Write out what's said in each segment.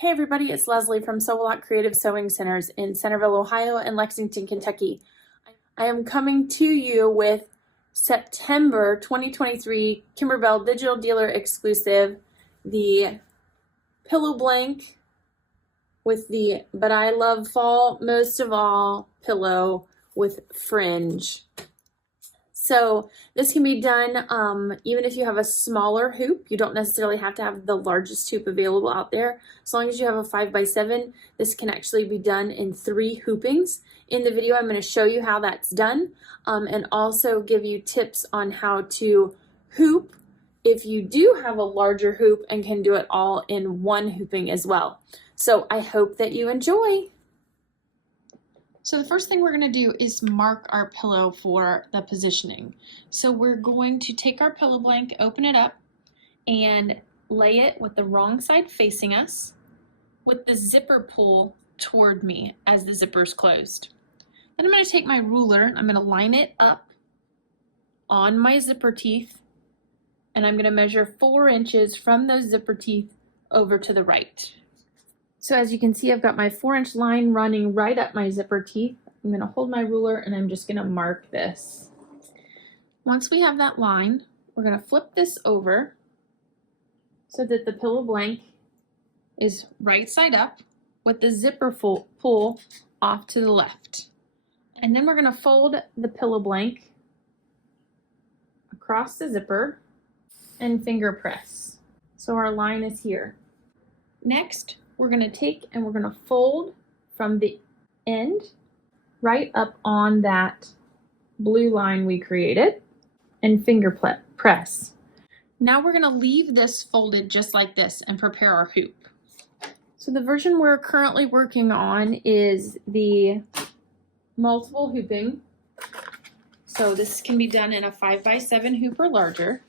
Hey everybody, it's Leslie from Sewalot Creative Sewing Centers in Centerville, Ohio and Lexington, Kentucky. I am coming to you with September 2023 Kimberbell Digital Dealer exclusive, the pillow blank with the But I Love Fall Most of All pillow with fringe. So this can be done even if you have a smaller hoop. You don't necessarily have to have the largest hoop available out there. As long as you have a 5x7, this can actually be done in 3 hoopings. In the video, I'm going to show you how that's done and also give you tips on how to hoop if you do have a larger hoop and can do it all in 1 hooping as well. So I hope that you enjoy. So the first thing we're going to do is mark our pillow for the positioning. So we're going to take our pillow blank, open it up, and lay it with the wrong side facing us, with the zipper pull toward me as the zipper is closed. Then I'm going to take my ruler, I'm going to line it up on my zipper teeth, and I'm going to measure 4 inches from those zipper teeth over to the right. So as you can see, I've got my 4-inch line running right up my zipper teeth. I'm going to hold my ruler and I'm just going to mark this. Once we have that line, we're going to flip this over so that the pillow blank is right side up with the zipper pull off to the left. And then we're going to fold the pillow blank across the zipper and finger press. So our line is here. Next, we're going to take and we're going to fold from the end right up on that blue line we created and finger press. Now we're going to leave this folded just like this and prepare our hoop. So the version we're currently working on is the multiple hooping. So this can be done in a 5x7 hoop or larger.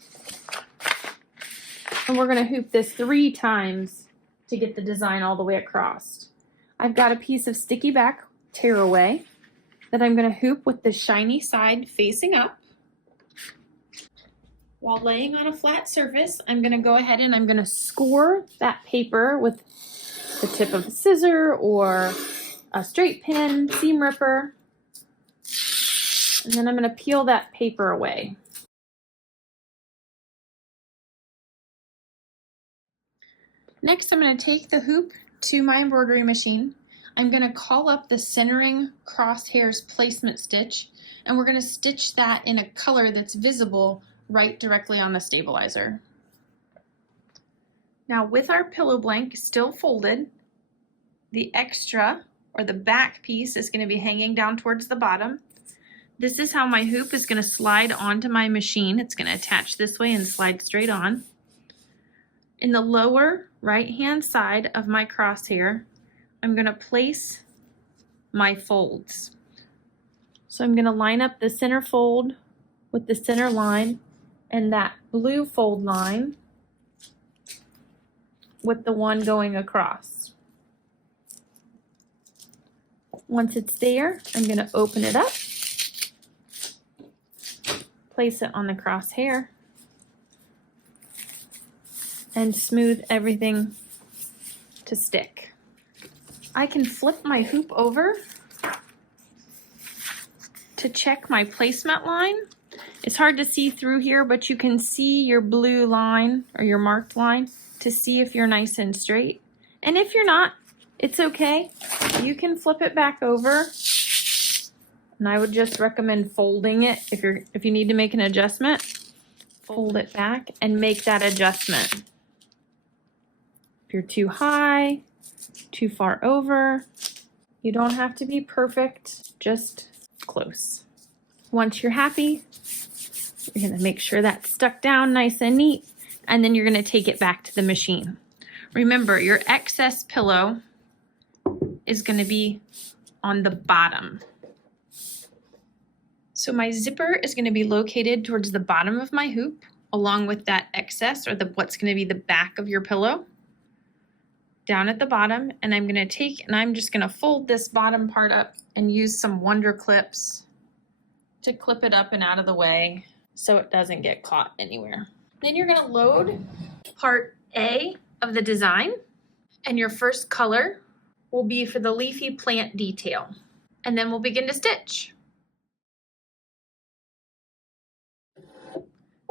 And we're going to hoop this 3 times to get the design all the way across. I've got a piece of sticky back tearaway that I'm going to hoop with the shiny side facing up. While laying on a flat surface, I'm going to go ahead and I'm going to score that paper with the tip of a scissor or a straight pin, seam ripper, and then I'm going to peel that paper away. Next, I'm going to take the hoop to my embroidery machine. I'm going to call up the centering crosshairs placement stitch, and we're going to stitch that in a color that's visible right directly on the stabilizer. Now with our pillow blank still folded, the extra or the back piece is going to be hanging down towards the bottom. This is how my hoop is going to slide onto my machine. It's going to attach this way and slide straight on. In the lower right-hand side of my crosshair, I'm going to place my folds. So I'm going to line up the center fold with the center line and that blue fold line with the one going across. Once it's there, I'm going to open it up, place it on the crosshair, and smooth everything to stick. I can flip my hoop over to check my placement line. It's hard to see through here, but you can see your blue line or your marked line to see if you're nice and straight. And if you're not, it's okay. You can flip it back over. And I would just recommend folding it if you need to make an adjustment. Fold it back and make that adjustment. If you're too high, too far over, you don't have to be perfect, just close. Once you're happy, you're going to make sure that's stuck down nice and neat, and then you're going to take it back to the machine. Remember, your excess pillow is going to be on the bottom. So my zipper is going to be located towards the bottom of my hoop, along with that excess or what's going to be the back of your pillow. Down at the bottom, and I'm just going to fold this bottom part up and use some Wonder Clips to clip it up and out of the way so it doesn't get caught anywhere. Then you're going to load part A of the design, And your first color will be for the leafy plant detail. And then we'll begin to stitch.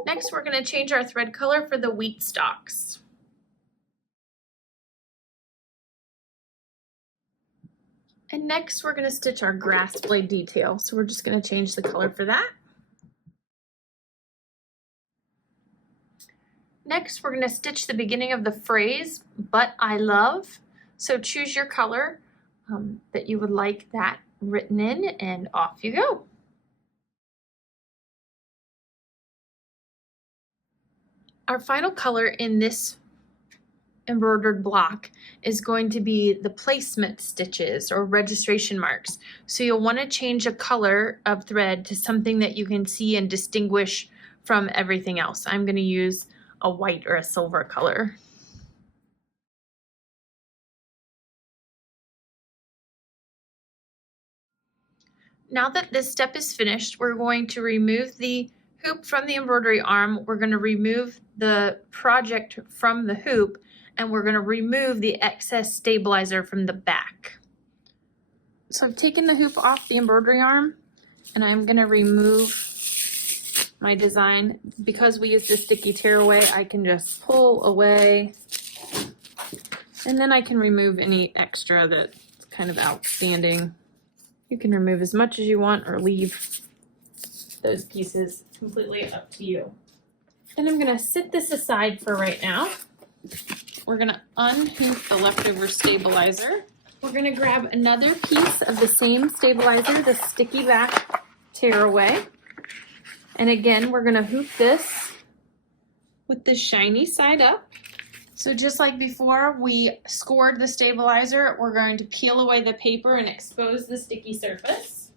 Next, we're going to change our thread color for the wheat stalks. And next, we're going to stitch our grass blade detail. So we're just going to change the color for that. Next, we're going to stitch the beginning of the phrase, "but I love." So choose your color that you would like that written in, and off you go. Our final color in this embroidered block is going to be the placement stitches or registration marks. So you'll want to change a color of thread to something that you can see and distinguish from everything else. I'm going to use a white or a silver color. Now that this step is finished, we're going to remove the hoop from the embroidery arm. We're going to remove the project from the hoop, and we're going to remove the excess stabilizer from the back. So I've taken the hoop off the embroidery arm, and I'm going to remove my design. Because we use the sticky tearaway, I can just pull away, and then I can remove any extra that's kind of outstanding. You can remove as much as you want or leave those pieces, completely up to you. Then I'm going to sit this aside for right now. We're going to unhoop the leftover stabilizer. We're going to grab another piece of the same stabilizer, the sticky back tearaway. And again, we're going to hoop this with the shiny side up. So just like before, we scored the stabilizer, we're going to peel away the paper and expose the sticky surface.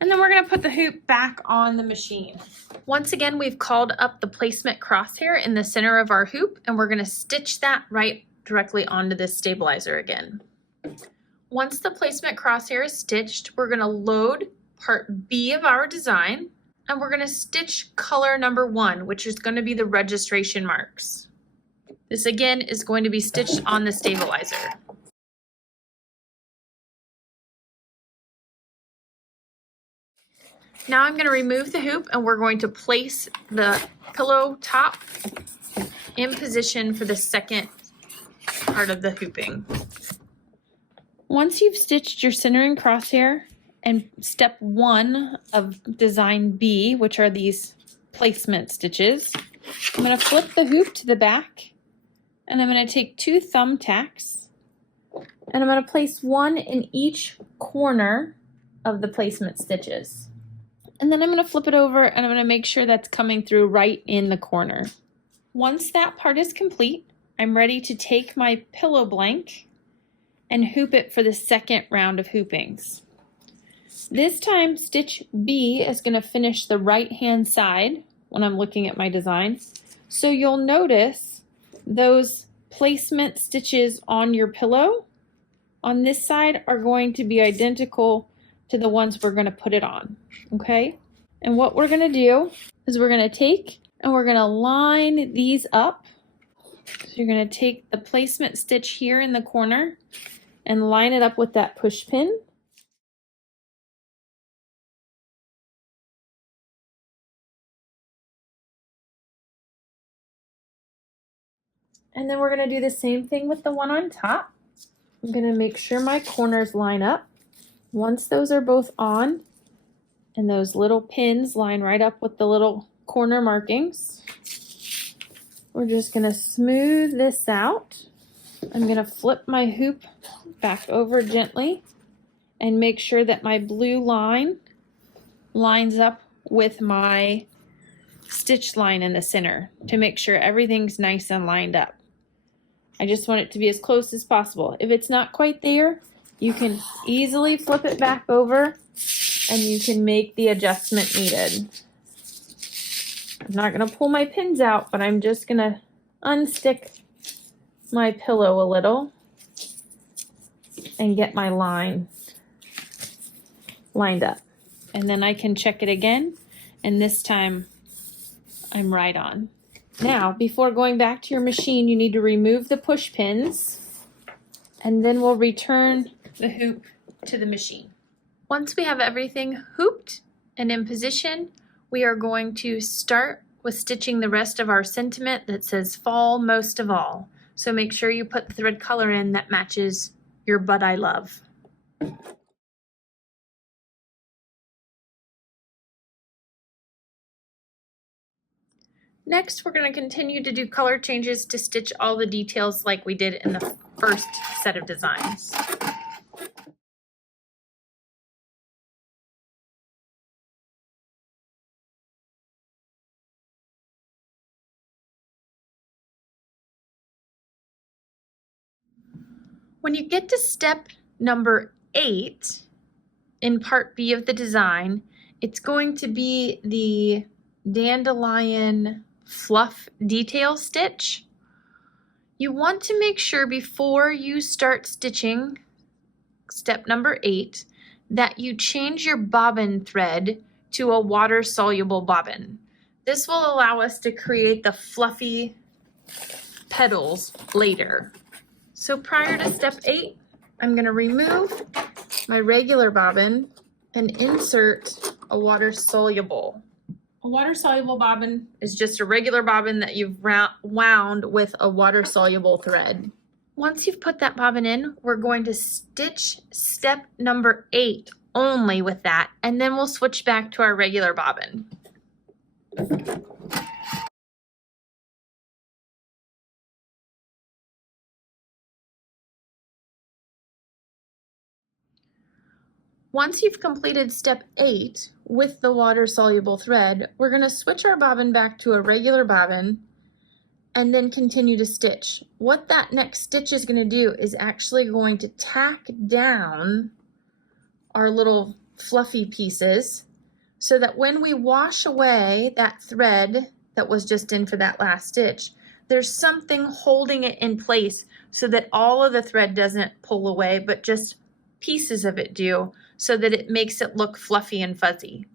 And then we're going to put the hoop back on the machine. Once again, we've called up the placement crosshair in the center of our hoop, and we're going to stitch that right directly onto this stabilizer again. Once the placement crosshair is stitched, we're going to load part B of our design, and we're going to stitch color number 1, which is going to be the registration marks. This again is going to be stitched on the stabilizer. Now I'm going to remove the hoop, and we're going to place the pillow top in position for the second part of the hooping. Once you've stitched your centering crosshair and step 1 of design B, which are these placement stitches, I'm going to flip the hoop to the back, and I'm going to take 2 thumbtacks, and I'm going to place 1 in each corner of the placement stitches. And then I'm going to flip it over, and I'm going to make sure that's coming through right in the corner. Once that part is complete, I'm ready to take my pillow blank and hoop it for the second round of hoopings. This time, stitch B is going to finish the right-hand side when I'm looking at my design. So you'll notice those placement stitches on your pillow on this side are going to be identical to the ones we're going to put it on, okay? And what we're going to do is we're going to take and we're going to line these up. So you're going to take the placement stitch here in the corner and line it up with that push pin. And then we're going to do the same thing with the one on top. I'm going to make sure my corners line up. Once those are both on and those little pins line right up with the little corner markings, we're just going to smooth this out. I'm going to flip my hoop back over gently and make sure that my blue line lines up with my stitch line in the center to make sure everything's nice and lined up. I just want it to be as close as possible. If it's not quite there, you can easily flip it back over and you can make the adjustment needed. I'm not going to pull my pins out, but I'm just going to unstick my pillow a little and get my line lined up. And then I can check it again, and this time I'm right on. Now, before going back to your machine, you need to remove the push pins and then we'll return the hoop to the machine. Once we have everything hooped and in position, we are going to start with stitching the rest of our sentiment that says fall most of all. So make sure you put the thread color in that matches your But I Love. Next, we're going to continue to do color changes to stitch all the details like we did in the first set of designs. When you get to step number 8 in part B of the design, it's going to be the dandelion fluff detail stitch. You want to make sure before you start stitching step number 8 that you change your bobbin thread to a water-soluble bobbin. This will allow us to create the fluffy petals later. So prior to step 8, I'm going to remove my regular bobbin and insert a water-soluble. A water-soluble bobbin is just a regular bobbin that you've wound with a water-soluble thread. Once you've put that bobbin in, we're going to stitch step number 8 only with that, and then we'll switch back to our regular bobbin. Once you've completed step 8 with the water-soluble thread, we're going to switch our bobbin back to a regular bobbin and then continue to stitch. What that next stitch is going to do is actually going to tack down our little fluffy pieces so that when we wash away that thread that was just in for that last stitch, there's something holding it in place so that all of the thread doesn't pull away, but just pieces of it do, so that it makes it look fluffy and fuzzy.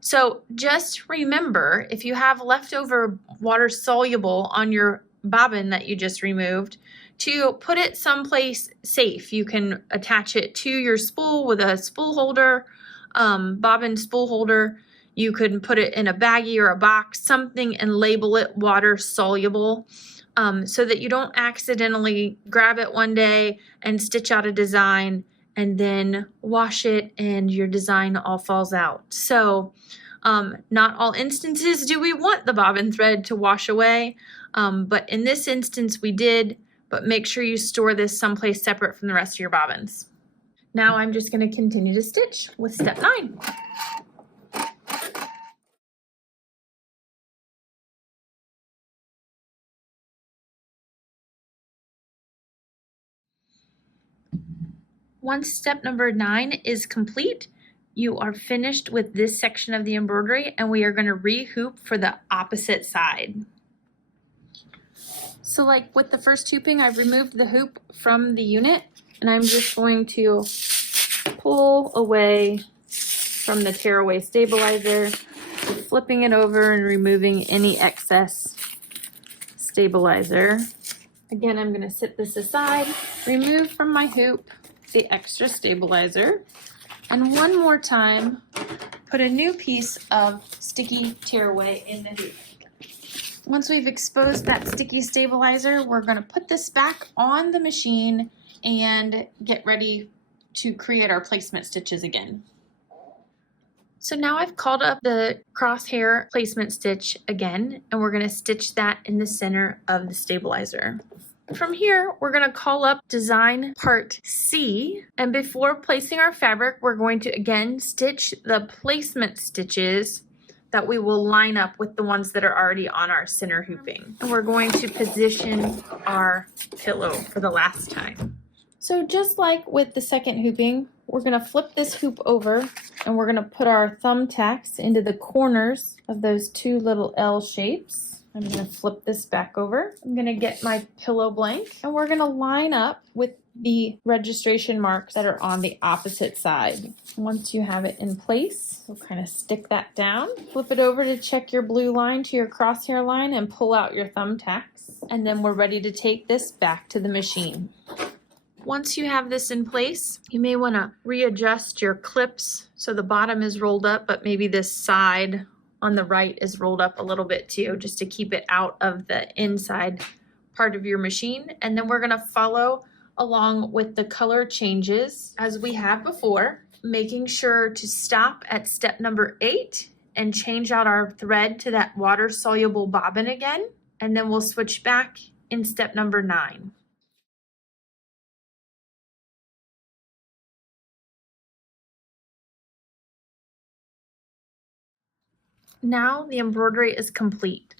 So just remember, if you have leftover water soluble on your bobbin that you just removed, to put it someplace safe. You can attach it to your spool with a spool holder, bobbin spool holder. You could put it in a baggie or a box, something, and label it water soluble, so that you don't accidentally grab it one day and stitch out a design and then wash it and your design all falls out. So not all instances do we want the bobbin thread to wash away, but in this instance we did, but make sure you store this someplace separate from the rest of your bobbins. Now I'm just going to continue to stitch with step 9. Once step number 9 is complete, you are finished with this section of the embroidery, and we are going to re-hoop for the opposite side. So like with the first hooping, I've removed the hoop from the unit, and I'm just going to pull away from the tearaway stabilizer, flipping it over and removing any excess stabilizer. Again, I'm going to set this aside, remove from my hoop the extra stabilizer, and one more time put a new piece of sticky tearaway in the hoop. Once we've exposed that sticky stabilizer, we're going to put this back on the machine and get ready to create our placement stitches again. So now I've called up the crosshair placement stitch again, and we're going to stitch that in the center of the stabilizer. From here, we're going to call up design part C, and before placing our fabric, we're going to again stitch the placement stitches that we will line up with the ones that are already on our center hooping. And we're going to position our pillow for the last time. So just like with the second hooping, we're going to flip this hoop over and we're going to put our thumbtacks into the corners of those two little L shapes. I'm going to flip this back over. I'm going to get my pillow blank and we're going to line up with the registration marks that are on the opposite side. Once you have it in place, we'll kind of stick that down. Flip it over to check your blue line to your crosshair line and pull out your thumbtacks. And then we're ready to take this back to the machine. Once you have this in place, you may want to readjust your clips so the bottom is rolled up, but maybe this side on the right is rolled up a little bit too, just to keep it out of the inside part of your machine. And then we're going to follow along with the color changes as we have before, making sure to stop at step number 8 and change out our thread to that water soluble bobbin again. And then we'll switch back in step number 9. Now the embroidery is complete.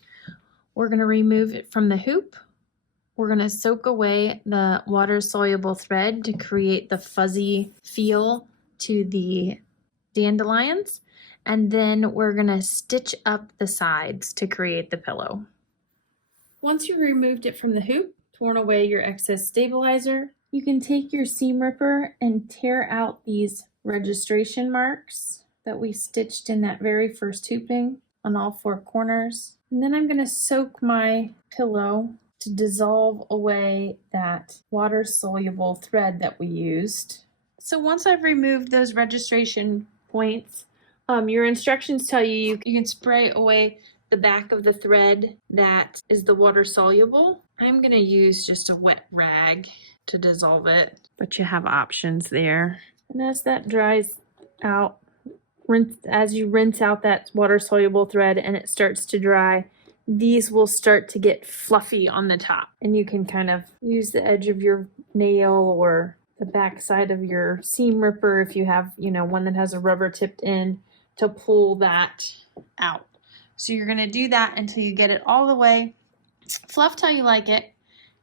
We're going to remove it from the hoop. We're going to soak away the water-soluble thread to create the fuzzy feel to the dandelions. And then we're going to stitch up the sides to create the pillow. Once you removed it from the hoop, torn away your excess stabilizer, you can take your seam ripper and tear out these registration marks that we stitched in that very first hooping on all 4 corners. And then I'm going to soak my pillow to dissolve away that water-soluble thread that we used. So once I've removed those registration points, your instructions tell you you can spray away the back of the thread that is the water-soluble. I'm going to use just a wet rag to dissolve it, but you have options there. And as that dries out, as you rinse out that water-soluble thread and it starts to dry, these will start to get fluffy on the top. And you can kind of use the edge of your nail or the back side of your seam ripper if you have, one that has a rubber tipped end to pull that out. So you're going to do that until you get it all the way fluffed how you like it.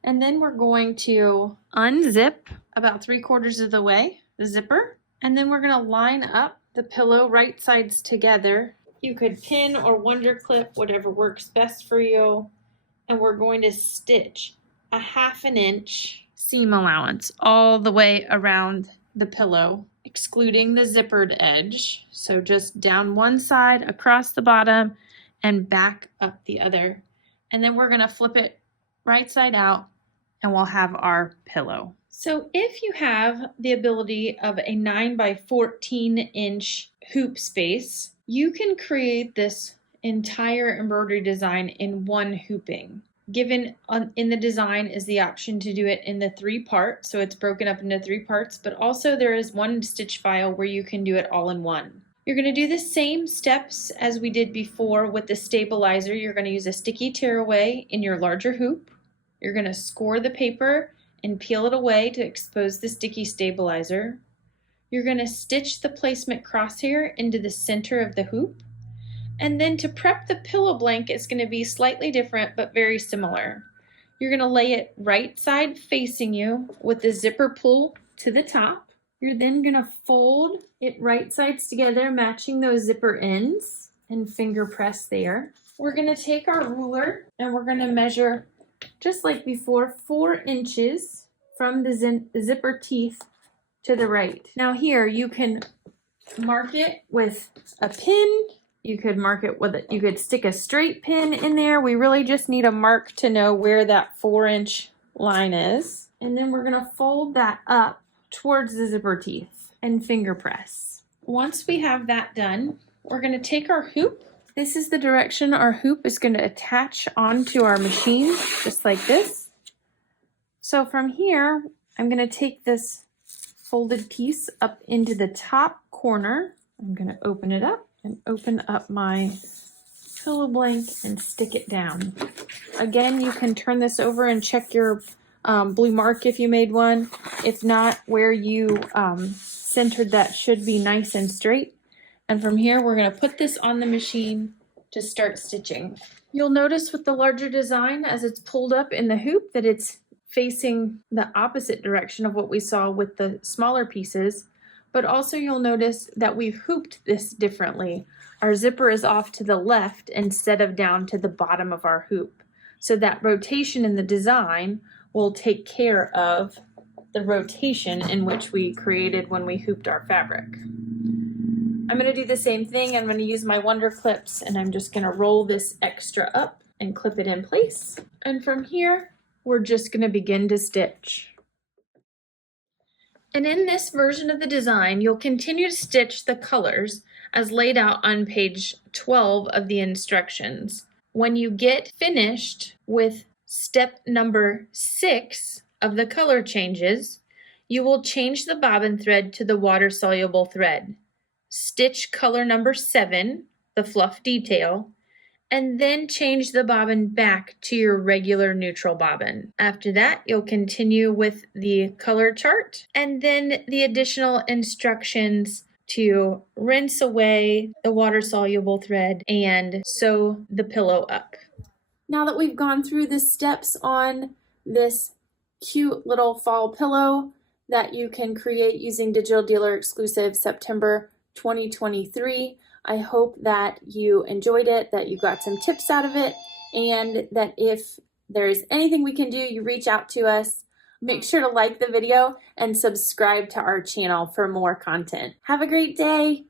And then we're going to unzip about 3/4 of the way, the zipper. And then we're going to line up the pillow right sides together. You could pin or wonder clip, whatever works best for you. And we're going to stitch a 1/2 inch seam allowance all the way around the pillow, excluding the zippered edge. So just down one side, across the bottom, and back up the other. And then we're going to flip it right side out and we'll have our pillow. So if you have the ability of a 9 by 14 inch hoop space, you can create this entire embroidery design in one hooping. Given in the design is the option to do it in the 3 parts, so it's broken up into 3 parts, but also there is one stitch file where you can do it all in one. You're going to do the same steps as we did before with the stabilizer. You're going to use a sticky tearaway in your larger hoop. You're going to score the paper and peel it away to expose the sticky stabilizer. You're going to stitch the placement crosshair into the center of the hoop. And then to prep the pillow blanket, it's going to be slightly different but very similar. You're going to lay it right side facing you with the zipper pull to the top. You're then going to fold it right sides together, matching those zipper ends, and finger press there. We're going to take our ruler and we're going to measure, just like before, 4 inches from the zipper teeth to the right. Now here you can mark it with a pin. You could mark it with you could stick a straight pin in there. We really just need a mark to know where that 4-inch line is. And then we're going to fold that up towards the zipper teeth and finger press. Once we have that done, we're going to take our hoop. This is the direction our hoop is going to attach onto our machine, just like this. So from here, I'm going to take this folded piece up into the top corner. I'm going to open it up and open up my pillow blank and stick it down. Again, you can turn this over and check your blue mark if you made one. If not, where you centered that should be nice and straight. And from here, we're going to put this on the machine to start stitching. You'll notice with the larger design, as it's pulled up in the hoop, that it's facing the opposite direction of what we saw with the smaller pieces. But also you'll notice that we've hooped this differently. Our zipper is off to the left instead of down to the bottom of our hoop. So that rotation in the design will take care of the rotation in which we created when we hooped our fabric. I'm going to do the same thing. I'm going to use my Wonder Clips and I'm just going to roll this extra up and clip it in place. And from here, we're just going to begin to stitch. And in this version of the design, you'll continue to stitch the colors as laid out on page 12 of the instructions. When you get finished with step number 6 of the color changes, you will change the bobbin thread to the water-soluble thread. Stitch color number 7, the fluff detail, and then change the bobbin back to your regular neutral bobbin. After that, you'll continue with the color chart and then the additional instructions to rinse away the water-soluble thread and sew the pillow up. Now that we've gone through the steps on this cute little fall pillow that you can create using Digital Dealer exclusive September 2023, I hope that you enjoyed it, that you got some tips out of it, and that if there's anything we can do, you reach out to us. Make sure to like the video and subscribe to our channel for more content. Have a great day.